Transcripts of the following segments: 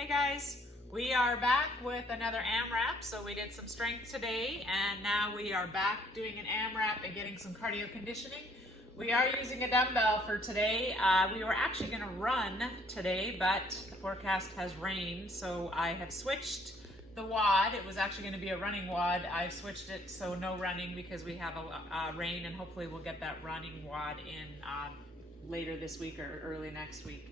Hey guys, we are back with another AMRAP. So we did some strength today and now we are back doing an AMRAP and getting some cardio conditioning. We are using a dumbbell for today. We were actually going to run today, but the forecast has rained, so I have switched the WOD. It was actually going to be a running WOD. I've switched it so no running because we have a rain, and hopefully we'll get that running WOD in later this week or early next week.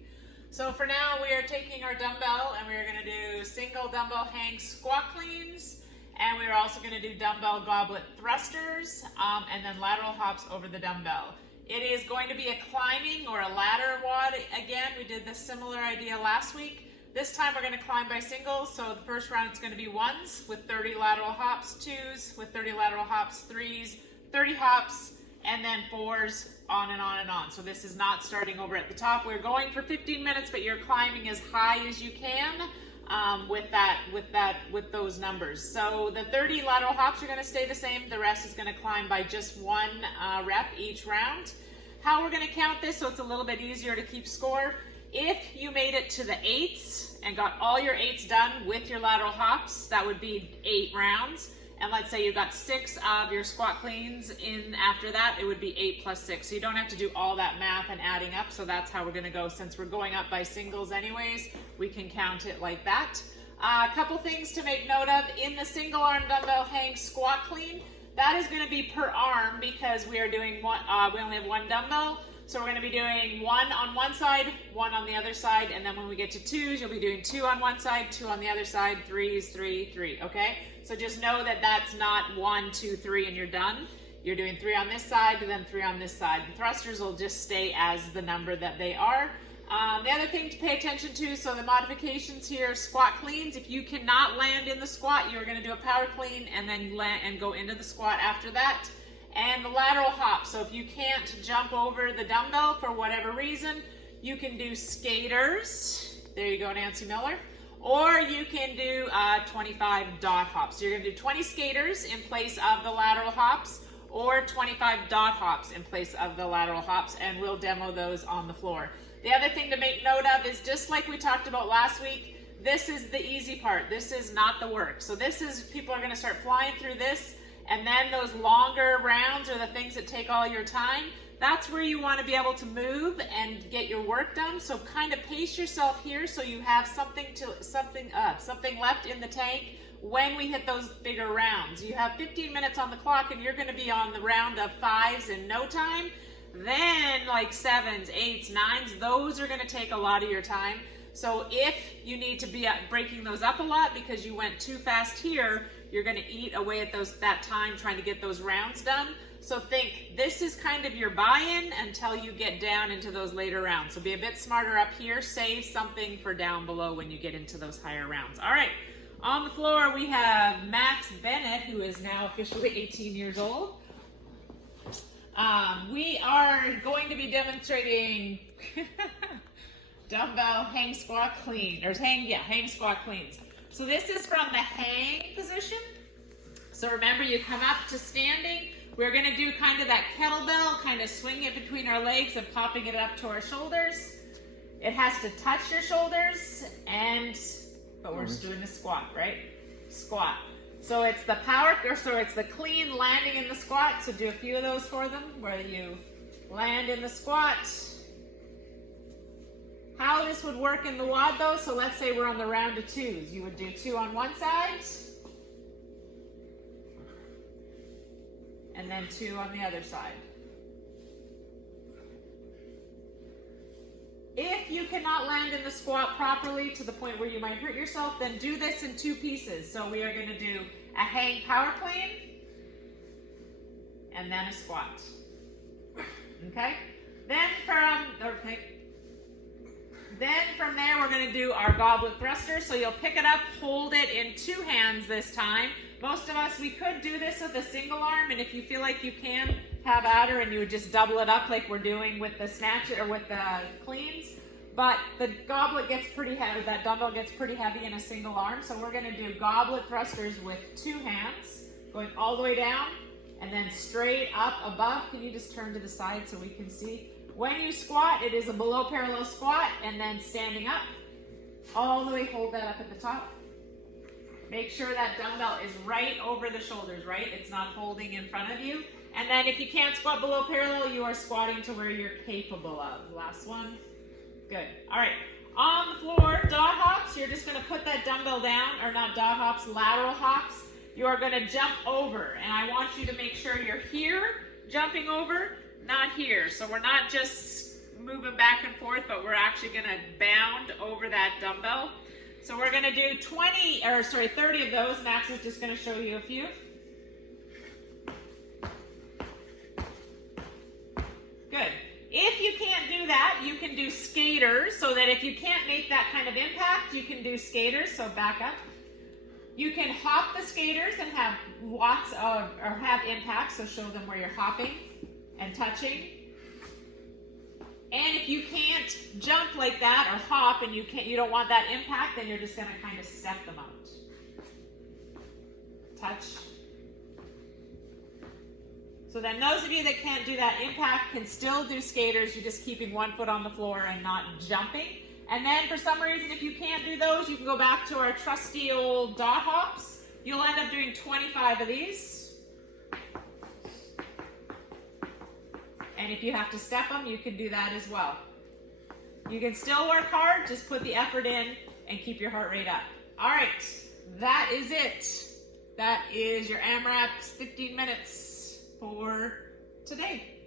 So for now, we are taking our dumbbell and we're going to do single dumbbell hang squat cleans, and we're also going to do dumbbell goblet thrusters, and then lateral hops over the dumbbell. It is going to be a climbing or a ladder WOD again. We did this similar idea last week. This time we're going to climb by singles. So the first round it's going to be ones with 30 lateral hops, twos with 30 lateral hops, threes, 30 hops, and then fours, on and on and on. So this is not starting over at the top. We're going for 15 minutes, but you're climbing as high as you can with those numbers. So the 30 lateral hops are going to stay the same. The rest is going to climb by just one rep each round. How we're going to count this so it's a little bit easier to keep score. If you made it to the 8s and got all your 8s done with your lateral hops, that would be 8 rounds. And let's say you got 6 of your squat cleans in after that, it would be 8 plus 6. So you don't have to do all that math and adding up. So that's how we're going to go. Since we're going up by singles anyways, we can count it like that. A couple things to make note of. In the single arm dumbbell hang squat clean, that is going to be per arm because we are doing one, we only have one dumbbell. So we're going to be doing 1 on one side, 1 on the other side, and then when we get to 2s, you'll be doing 2 on one side, 2 on the other side, 3s, 3, 3, okay? So just know that that's not 1, 2, 3, and you're done. You're doing 3 on this side, and then 3 on this side. The thrusters will just stay as the number that they are. The other thing to pay attention to, so the modifications here, squat cleans. If you cannot land in the squat, you're going to do a power clean and then land and go into the squat after that. And the lateral hop, so if you can't jump over the dumbbell for whatever reason, you can do skaters. There you go, Nancy Miller. Or you can do 25 dot hops. So you're going to do 20 skaters in place of the lateral hops, or 25 dot hops in place of the lateral hops, and we'll demo those on the floor. The other thing to make note of is, just like we talked about last week, this is the easy part. This is not the work. So this is, people are going to start flying through this. And then those longer rounds are the things that take all your time. That's where you want to be able to move and get your work done. So kind of pace yourself here so you have something left in the tank when we hit those bigger rounds. You have 15 minutes on the clock and you're going to be on the round of 5s in no time. Then like 7s, 8s, 9s, those are going to take a lot of your time. So if you need to be breaking those up a lot because you went too fast here, you're going to eat away at that time trying to get those rounds done. So think, this is kind of your buy-in until you get down into those later rounds. So be a bit smarter up here. Save something for down below when you get into those higher rounds. All right, on the floor we have Max Bennett, who is now officially 18 years old. We are going to be demonstrating dumbbell hang squat clean, or hang squat cleans. So this is from the hang position. So remember, you come up to standing. We're going to do kind of that kettlebell, kind of swing it between our legs and popping it up to our shoulders. It has to touch your shoulders, but we're just doing a squat, right? Squat. So it's the it's the clean landing in the squat. So do a few of those for them, where you land in the squat. How this would work in the WOD though, so let's say we're on the round of 2s. You would do 2 on one side, and then 2 on the other side. If you cannot land in the squat properly to the point where you might hurt yourself, then do this in 2 pieces. So we are going to do a hang power clean, and then a squat. Okay? Then from there, we're going to do our goblet thruster. So you'll pick it up, hold it in 2 hands this time. Most of us, we could do this with a single arm, and if you feel like you can, have at her, and you would just double it up like we're doing with the snatch or with the cleans. But the goblet gets pretty heavy, that dumbbell gets pretty heavy in a single arm. So we're going to do goblet thrusters with 2 hands, going all the way down, and then straight up above. Can you just turn to the side so we can see? When you squat, it is a below parallel squat, and then standing up, All the way, hold that up at the top. Make sure that dumbbell is right over the shoulders, right? It's not holding in front of you. And then if you can't squat below parallel, you are squatting to where you're capable of. Last one. Good. All right. On the floor, dot hops, you're just going to put that dumbbell down, or not dot hops, lateral hops. You are going to jump over, and I want you to make sure you're here, jumping over, not here. So we're not just moving back and forth, but we're actually going to bound over that dumbbell. So we're going to do 30 of those. Max is just going to show you a few. Good. If you can't do that, you can do skaters, so that if you can't make that kind of impact, you can do skaters. So back up. You can hop the skaters and have lots of, or have impact, so show them where you're hopping and touching. And if you can't jump like that or hop and you don't want that impact, then you're just going to kind of step them out. Touch. So then those of you that can't do that impact can still do skaters. You're just keeping one foot on the floor and not jumping. And then for some reason, if you can't do those, you can go back to our trusty old dot hops. You'll end up doing 25 of these. And if you have to step them, you can do that as well. You can still work hard, just put the effort in and keep your heart rate up. All right, that is it. That is your AMRAP's 15 minutes for today.